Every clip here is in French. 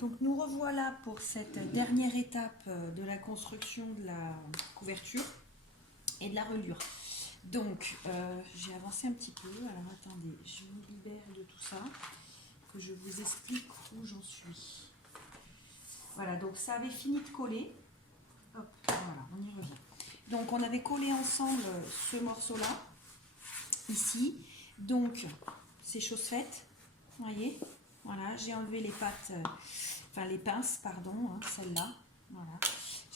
Donc nous revoilà pour cette dernière étape de la construction de la couverture et de la reliure. Donc j'ai avancé un petit peu, alors attendez, je me libère de tout ça, que je vous explique où j'en suis. Voilà, donc ça avait fini de coller. Hop, voilà, on y revient. Donc on avait collé ensemble ce morceau-là, ici. Donc c'est chose faite, vous voyez. Voilà, j'ai enlevé les pattes, enfin les pinces, pardon, hein, celles-là. Voilà,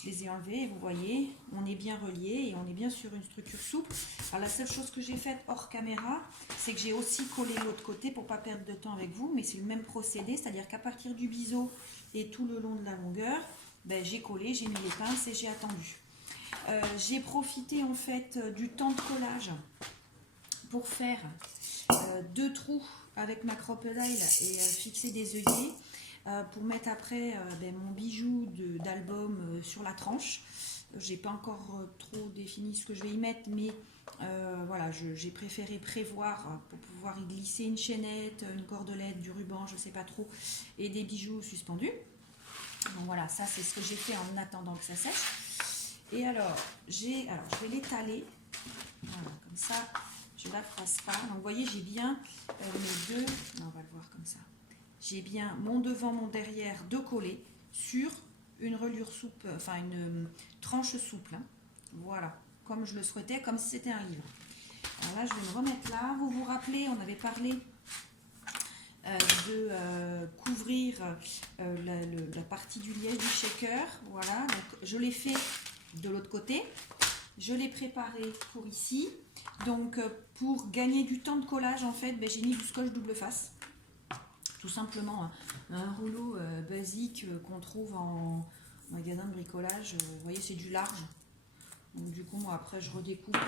je les ai enlevées et vous voyez, on est bien relié et on est bien sur une structure souple. Alors la seule chose que j'ai faite hors caméra, c'est que j'ai aussi collé l'autre côté pour ne pas perdre de temps avec vous, mais c'est le même procédé, c'est-à-dire qu'à partir du biseau et tout le long de la longueur, ben, j'ai collé, j'ai mis les pinces et j'ai attendu. J'ai profité en fait du temps de collage pour faire 2 trous avec ma crocodile et fixer des œillets pour mettre après mon bijou d'album sur la tranche. J'ai pas encore trop défini ce que je vais y mettre, mais voilà, j'ai préféré prévoir pour pouvoir y glisser une chaînette, une cordelette, du ruban, je sais pas trop, et des bijoux suspendus. Donc voilà, ça c'est ce que j'ai fait en attendant que ça sèche. Et alors, je vais l'étaler, voilà, comme ça, je ne la froisse pas. Donc vous voyez, j'ai bien mes deux, non, on va le voir comme ça. J'ai bien mon devant, mon derrière de coller sur une reliure souple, enfin une tranche souple. Hein. Voilà, comme je le souhaitais, comme si c'était un livre. Alors là, je vais me remettre là. Vous vous rappelez, on avait parlé de couvrir la partie du liège du shaker. Voilà, donc je l'ai fait de l'autre côté. Je l'ai préparé pour ici. Donc pour gagner du temps de collage, en fait, j'ai mis du scotch double face. Tout simplement un rouleau basique qu'on trouve en magasin de bricolage. Vous voyez, c'est du large. Donc du coup, moi après, je redécoupe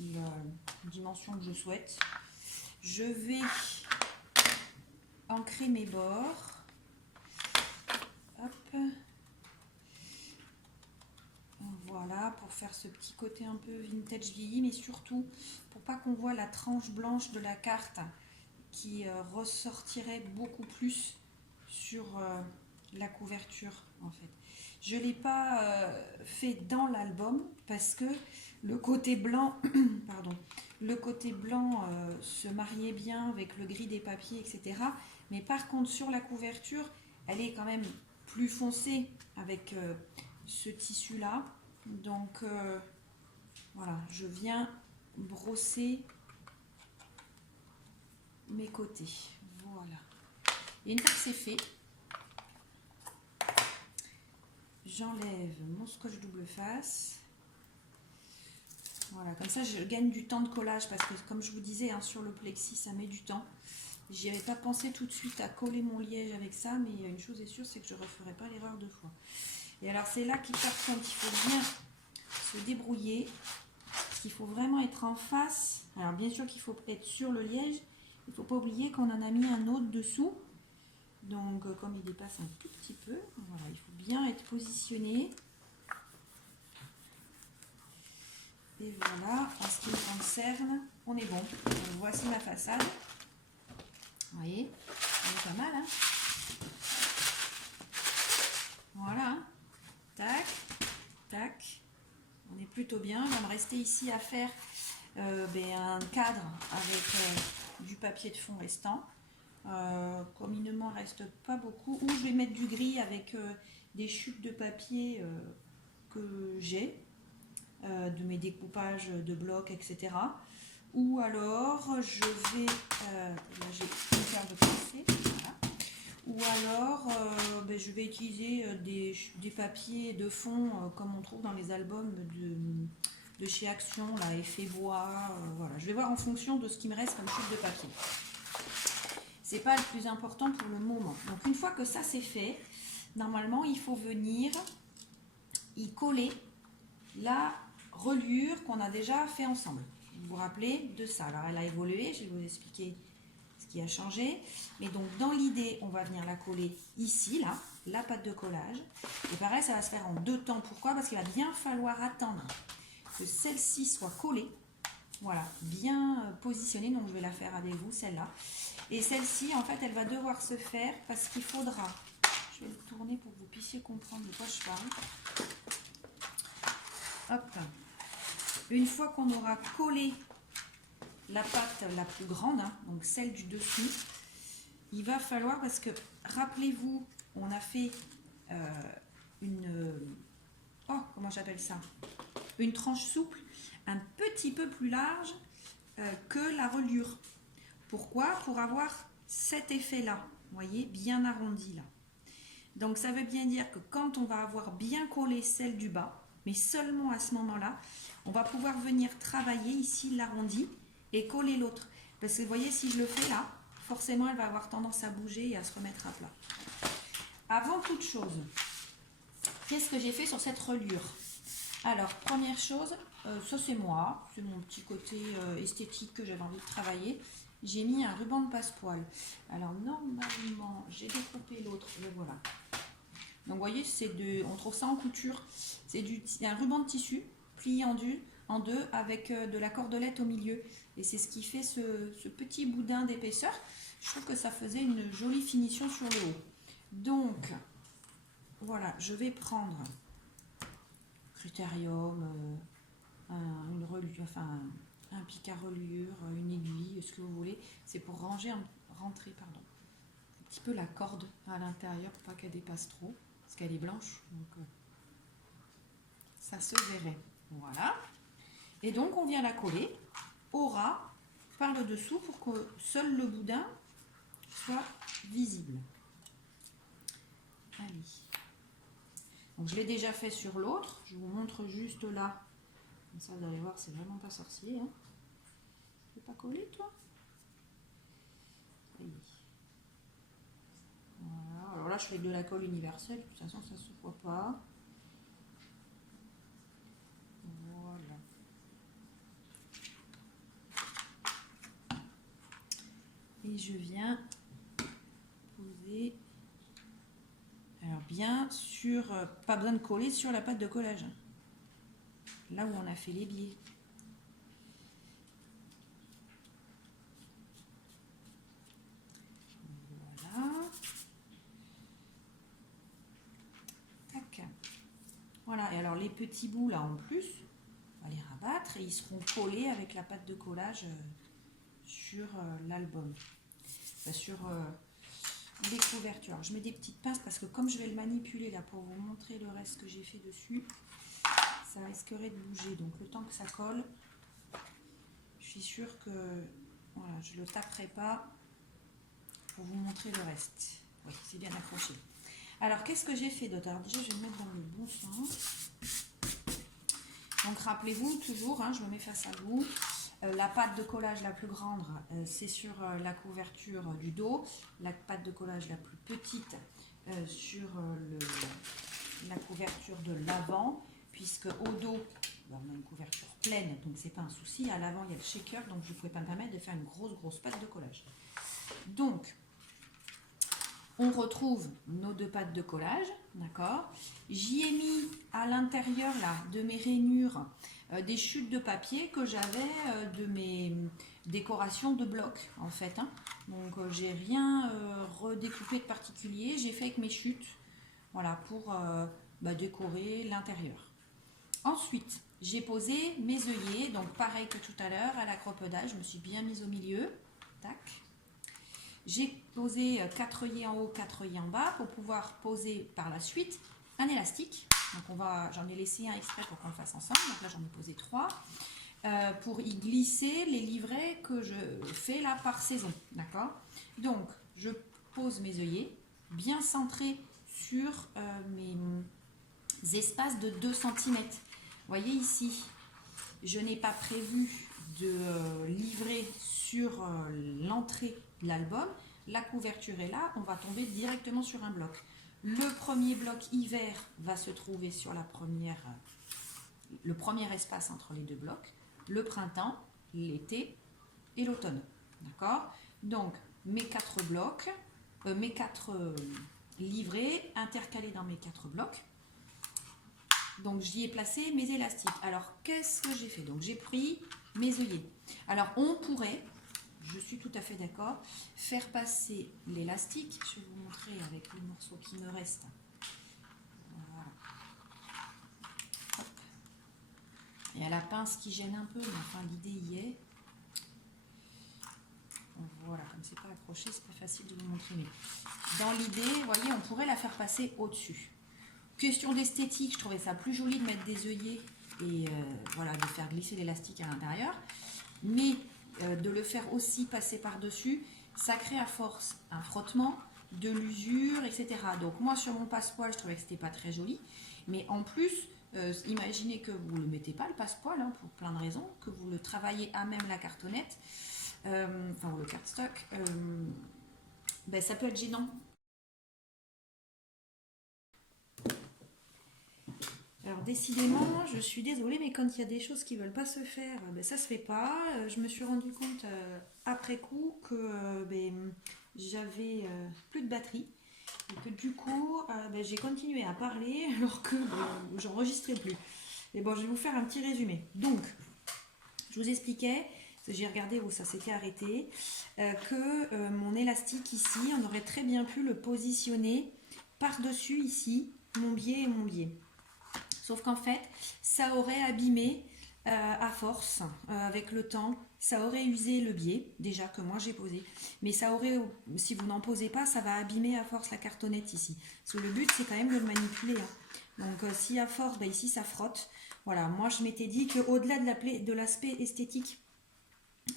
la dimension que je souhaite. Je vais ancrer mes bords. Hop. Voilà, pour faire ce petit côté un peu vintage vieilli, mais surtout pour pas qu'on voit la tranche blanche de la carte qui ressortirait beaucoup plus sur la couverture en fait. Je ne l'ai pas fait dans l'album parce que le côté blanc, pardon, le côté blanc se mariait bien avec le gris des papiers, etc. Mais par contre sur la couverture, elle est quand même plus foncée avec ce tissu là. Donc voilà, je viens brosser mes côtés. Voilà. Et une fois que c'est fait, j'enlève mon scotch double face. Voilà, comme ça je gagne du temps de collage parce que comme je vous disais, hein, sur le plexi ça met du temps. J'y avais pas pensé tout de suite à coller mon liège avec ça, mais une chose est sûre, c'est que je ne referai pas l'erreur 2 fois. Et alors c'est là qu'il par contre il faut bien se débrouiller, parce qu'il faut vraiment être en face. Alors bien sûr qu'il faut être sur le liège, il ne faut pas oublier qu'on en a mis un autre dessous. Donc comme il dépasse un tout petit peu, voilà, il faut bien être positionné. Et voilà, en ce qui me concerne, on est bon. Donc, voici ma façade. Vous voyez, on est pas mal, hein. Voilà, tac, tac. On est plutôt bien. Il va me rester ici à faire un cadre avec du papier de fond restant. Comme il ne m'en reste pas beaucoup, ou je vais mettre du gris avec des chutes de papier que j'ai, de mes découpages de blocs, etc. Ou alors je vais, là j'ai une paire de pincées, voilà. Ou alors je vais utiliser des papiers de fond comme on trouve dans les albums de chez Action, là, effet bois, voilà. Je vais voir en fonction de ce qui me reste comme chute de papier. C'est pas le plus important pour le moment. Donc une fois que ça c'est fait, normalement il faut venir y coller la reliure qu'on a déjà fait ensemble. vous vous rappelez de ça. Alors elle a évolué, je vais vous expliquer ce qui a changé. Mais donc dans l'idée, on va venir la coller ici, là, la pâte de collage. Et pareil, ça va se faire en 2 temps. Pourquoi? Parce qu'il va bien falloir attendre que celle-ci soit collée. Voilà, bien positionnée. Donc je vais la faire avec vous, celle-là. Et celle-ci, en fait, elle va devoir se faire parce qu'il faudra... Je vais le tourner pour que vous puissiez comprendre de quoi je parle. Hop. Une fois qu'on aura collé la pâte la plus grande, hein, donc celle du dessous, il va falloir, parce que rappelez-vous, on a fait comment j'appelle ça, une tranche souple un petit peu plus large que la reliure. Pourquoi? Pour avoir cet effet-là, vous voyez, bien arrondi là. Donc ça veut bien dire que quand on va avoir bien collé celle du bas, mais seulement à ce moment-là, on va pouvoir venir travailler ici l'arrondi et coller l'autre. Parce que vous voyez, si je le fais là, forcément elle va avoir tendance à bouger et à se remettre à plat. Avant toute chose, qu'est-ce que j'ai fait sur cette reliure? Alors, première chose, ça c'est moi, c'est mon petit côté esthétique que j'avais envie de travailler. J'ai mis un ruban de passepoil. Alors normalement, j'ai découpé l'autre, le voilà. Donc vous voyez, on trouve ça en couture. C'est un ruban de tissu plié en deux avec de la cordelette au milieu. Et c'est ce qui fait ce petit boudin d'épaisseur. Je trouve que ça faisait une jolie finition sur le haut. Donc, voilà, je vais prendre Critérium, une reliure, enfin un pic à reliure, une aiguille, ce que vous voulez. C'est pour rentrer un petit peu la corde à l'intérieur pour pas qu'elle dépasse trop, parce qu'elle est blanche, donc ça se verrait. Voilà. Et donc on vient la coller au ras par le dessous pour que seul le boudin soit visible. Allez. Donc je l'ai déjà fait sur l'autre, je vous montre juste là. Comme ça vous allez voir, c'est vraiment pas sorcier. Hein. Tu veux pas coller toi? Oui. Voilà. Alors là je fais de la colle universelle, de toute façon ça se voit pas. Voilà. Et je viens poser. Alors bien sur, pas besoin de coller sur la pâte de collage. Là où on a fait les biais. Voilà. Tac. Voilà, et alors les petits bouts là en plus, on va les rabattre et ils seront collés avec la pâte de collage sur l'album. Enfin, sur les couvertures. Alors, je mets des petites pinces parce que comme je vais le manipuler là pour vous montrer le reste que j'ai fait dessus, ça risquerait de bouger. Donc le temps que ça colle, je suis sûre que voilà, je ne le taperai pas pour vous montrer le reste. Oui, c'est bien accroché. Alors qu'est-ce que j'ai fait d'autre? Alors déjà je vais le mettre dans le bon sens. Donc rappelez-vous toujours, hein, je me mets face à vous. La pâte de collage la plus grande, c'est sur la couverture du dos. La pâte de collage la plus petite sur la couverture de l'avant. Puisque au dos, on a une couverture pleine, donc c'est pas un souci. À l'avant, il y a le shaker, donc je ne pouvais pas me permettre de faire une grosse pâte de collage. Donc, on retrouve nos 2 pâtes de collage, d'accord. J'y ai mis à l'intérieur là de mes rainures des chutes de papier que j'avais de mes décorations de blocs en fait. Hein. Donc j'ai rien redécoupé de particulier, j'ai fait avec mes chutes, voilà, pour décorer l'intérieur. Ensuite, j'ai posé mes œillets, donc pareil que tout à l'heure, à l'accroppedage, je me suis bien mise au milieu, tac. J'ai posé 4 œillets en haut, 4 œillets en bas pour pouvoir poser par la suite un élastique. Donc j'en ai laissé un exprès pour qu'on le fasse ensemble, donc là j'en ai posé 3, pour y glisser les livrets que je fais là par saison, d'accord. Donc je pose mes œillets, bien centrés sur mes espaces de 2 cm. Vous voyez ici, je n'ai pas prévu de livrer sur l'entrée de l'album. La couverture est là, on va tomber directement sur un bloc. Le premier bloc hiver va se trouver sur le premier espace entre les 2 blocs. Le printemps l'été et l'automne. D'accord? Donc, mes 4 blocs, mes 4 livrets intercalés dans mes 4 blocs. Donc, j'y ai placé mes élastiques. Alors, qu'est-ce que j'ai fait? Donc, j'ai pris mes œillets. Alors, on pourrait, je suis tout à fait d'accord, faire passer l'élastique. Je vais vous montrer avec le morceau qui me reste. Voilà. Hop. Il y a la pince qui gêne un peu, mais enfin, l'idée y est. Voilà, comme c'est pas accroché, c'est pas facile de vous montrer. Mais dans l'idée, vous voyez, on pourrait la faire passer au-dessus. Question d'esthétique, je trouvais ça plus joli de mettre des œillets et voilà, de faire glisser l'élastique à l'intérieur. Mais de le faire aussi passer par-dessus, ça crée à force un frottement, de l'usure, etc. Donc moi, sur mon passepoil, je trouvais que c'était pas très joli. Mais en plus, imaginez que vous ne le mettez pas, le passepoil, hein, pour plein de raisons, que vous le travaillez à même la cartonnette, enfin le cardstock, ben, ça peut être gênant. Alors décidément, je suis désolée, mais quand il y a des choses qui ne veulent pas se faire, ben, ça ne se fait pas. Je me suis rendu compte après coup que j'avais plus de batterie et que du coup, ben, j'ai continué à parler alors que j'enregistrais plus. Et bon, je vais vous faire un petit résumé. Donc, je vous expliquais, j'ai regardé où ça s'était arrêté, que mon élastique ici, on aurait très bien pu le positionner par-dessus ici, mon biais et mon biais. Sauf qu'en fait, ça aurait abîmé à force, avec le temps, ça aurait usé le biais, déjà que moi j'ai posé. Mais ça aurait, si vous n'en posez pas, ça va abîmer à force la cartonnette ici. Parce que le but, c'est quand même de le manipuler. Hein. Donc si à force, ben, ici ça frotte. Voilà, moi je m'étais dit qu'au-delà de l'aspect esthétique,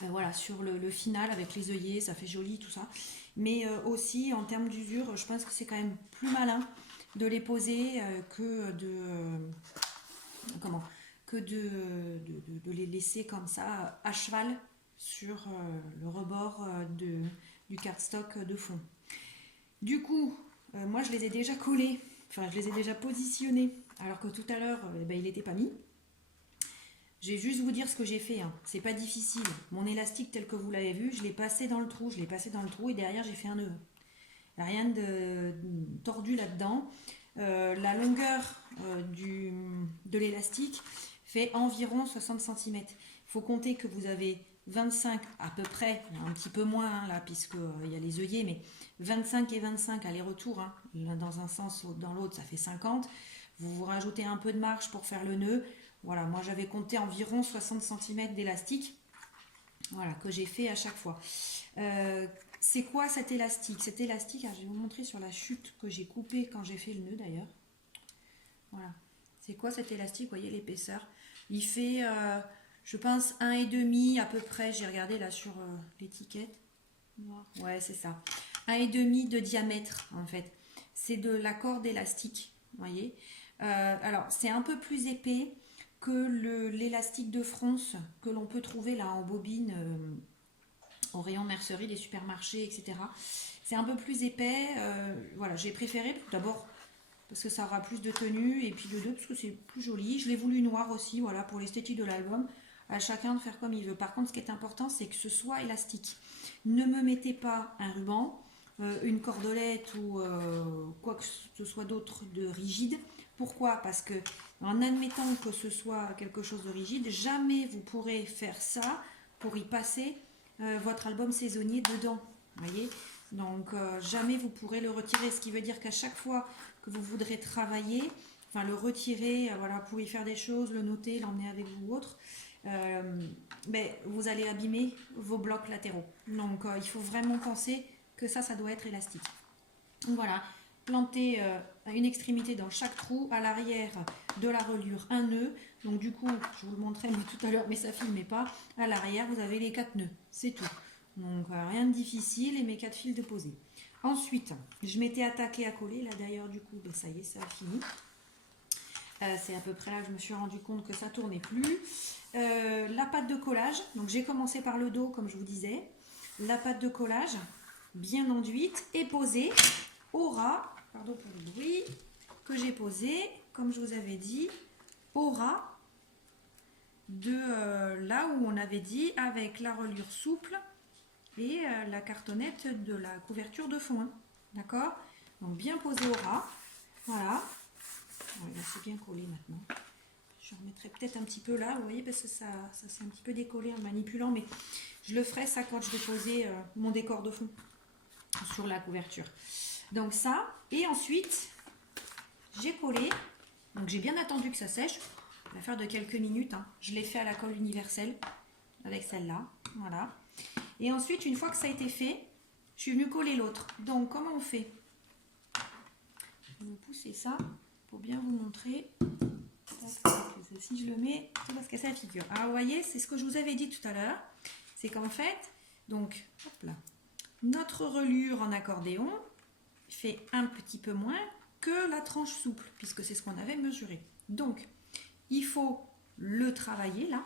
voilà, sur le final avec les œillets, ça fait joli tout ça. Mais aussi en termes d'usure, je pense que c'est quand même plus malin de les poser que de les laisser comme ça à cheval sur le rebord du cardstock de fond. Du coup, moi je les ai déjà collés, enfin je les ai déjà positionnés, alors que tout à l'heure il n'était pas mis. Je vais juste vous dire ce que j'ai fait, hein. C'est pas difficile. Mon élastique tel que vous l'avez vu, je l'ai passé dans le trou, et derrière j'ai fait un nœud. Rien de tordu là-dedans. La longueur de l'élastique fait environ 60 cm. Il faut compter que vous avez 25 à peu près, un petit peu moins hein, là, puisqu'il y a les œillets, mais 25 et 25 aller-retour, hein, dans un sens ou dans l'autre, ça fait 50. Vous rajoutez un peu de marge pour faire le nœud. Voilà, moi j'avais compté environ 60 cm d'élastique, voilà, que j'ai fait à chaque fois. C'est quoi cet élastique? Cet élastique, je vais vous montrer sur la chute que j'ai coupée quand j'ai fait le nœud d'ailleurs. Voilà. C'est quoi cet élastique? Vous voyez l'épaisseur? Il fait, je pense, 1,5 à peu près. J'ai regardé là sur l'étiquette. Ouais, c'est ça. 1,5 de diamètre en fait. C'est de la corde élastique. Vous voyez? Alors, c'est un peu plus épais que l'élastique de France que l'on peut trouver là en bobine. Au rayon mercerie des supermarchés, etc. C'est un peu plus épais. Voilà, j'ai préféré d'abord parce que ça aura plus de tenue et puis de deux parce que c'est plus joli. Je l'ai voulu noir aussi, voilà, pour l'esthétique de l'album. À chacun de faire comme il veut. Par contre, ce qui est important, c'est que ce soit élastique. Ne me mettez pas un ruban, une cordelette ou quoi que ce soit d'autre de rigide. Pourquoi? Parce que en admettant que ce soit quelque chose de rigide, jamais vous pourrez faire ça pour y passer votre album saisonnier dedans, voyez. Donc jamais vous pourrez le retirer, ce qui veut dire qu'à chaque fois que vous voudrez travailler, enfin le retirer, voilà, pour y faire des choses, le noter, l'emmener avec vous ou autre, vous allez abîmer vos blocs latéraux. Donc il faut vraiment penser que ça doit être élastique. Donc voilà, planter à une extrémité dans chaque trou, à l'arrière de la reliure un nœud. Donc du coup, je vous le montrais tout à l'heure, mais ça ne filmait pas. À l'arrière, vous avez les 4 nœuds, c'est tout. Donc rien de difficile et mes 4 fils de posée. Ensuite, je m'étais attaquée à coller. Là d'ailleurs, du coup, ça y est, ça a fini. C'est à peu près là que je me suis rendu compte que ça ne tournait plus. La pâte de collage, donc j'ai commencé par le dos, comme je vous disais. La pâte de collage, bien enduite et posée au ras, pardon pour le bruit, que j'ai posé, comme je vous avais dit, au ras de là où on avait dit avec la reliure souple et la cartonnette de la couverture de fond. D'accord? Donc bien posé au ras. Voilà. Bon, là c'est bien collé maintenant. Je remettrai peut-être un petit peu là, vous voyez, parce que ça s'est un petit peu décollé en manipulant, mais je le ferai ça quand je vais poser mon décor de fond sur la couverture. Donc ça, et ensuite j'ai collé, donc j'ai bien attendu que ça sèche, l'affaire de quelques minutes, hein. Je l'ai fait à la colle universelle avec celle-là, voilà. Et ensuite, une fois que ça a été fait, je suis venue coller l'autre. Donc comment on fait? Je vais pousser ça pour bien vous montrer. Si je le mets, c'est parce que ça figure. Alors vous voyez, c'est ce que je vous avais dit tout à l'heure, c'est qu'en fait, donc, hop là, notre reliure en accordéon fait un petit peu moins que la tranche souple, puisque c'est ce qu'on avait mesuré. Donc, il faut le travailler là,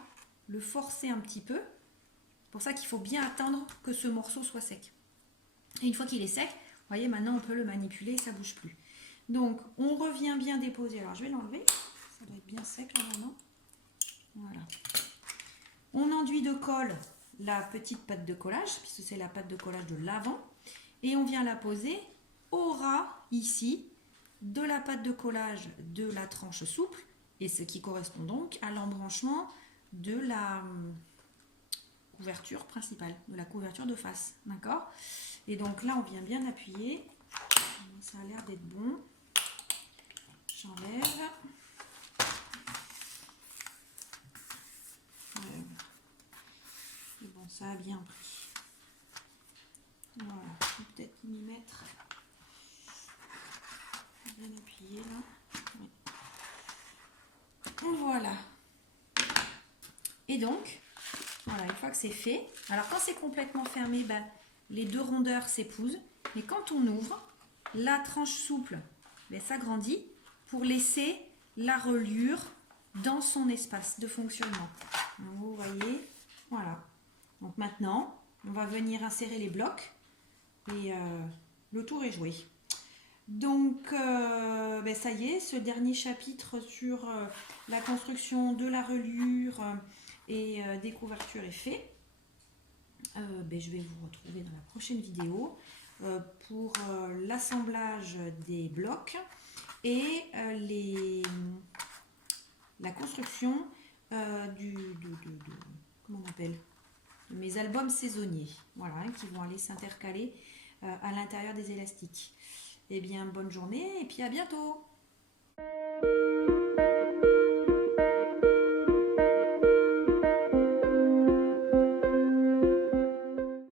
le forcer un petit peu. C'est pour ça qu'il faut bien attendre que ce morceau soit sec. Et une fois qu'il est sec, vous voyez, maintenant on peut le manipuler et ça ne bouge plus. Donc, on revient bien déposer. Alors, je vais l'enlever. Ça doit être bien sec là maintenant. Voilà. On enduit de colle la petite pâte de collage, puisque c'est la pâte de collage de l'avant. Et on vient la poser au ras, ici, de la pâte de collage de la tranche souple, et ce qui correspond donc à l'embranchement de la couverture principale, de la couverture de face. D'accord? Et donc là, on vient bien appuyer. Ça a l'air d'être bon. J'enlève. Et bon, ça a bien pris. Voilà, je vais peut-être m'y mettre. Bien appuyer là. Oui. Voilà. Et donc, voilà, une fois que c'est fait, alors quand c'est complètement fermé, ben, les deux rondeurs s'épousent. Mais quand on ouvre, la tranche souple ben, s'agrandit pour laisser la reliure dans son espace de fonctionnement. Donc, vous voyez, voilà. Donc maintenant, on va venir insérer les blocs et le tour est joué. Donc, ben ça y est, ce dernier chapitre sur la construction de la reliure et des couvertures est fait. Ben, je vais vous retrouver dans la prochaine vidéo pour l'assemblage des blocs et la construction comment on appelle, de mes albums saisonniers, voilà, hein, qui vont aller s'intercaler à l'intérieur des élastiques. Eh bien, bonne journée et puis à bientôt!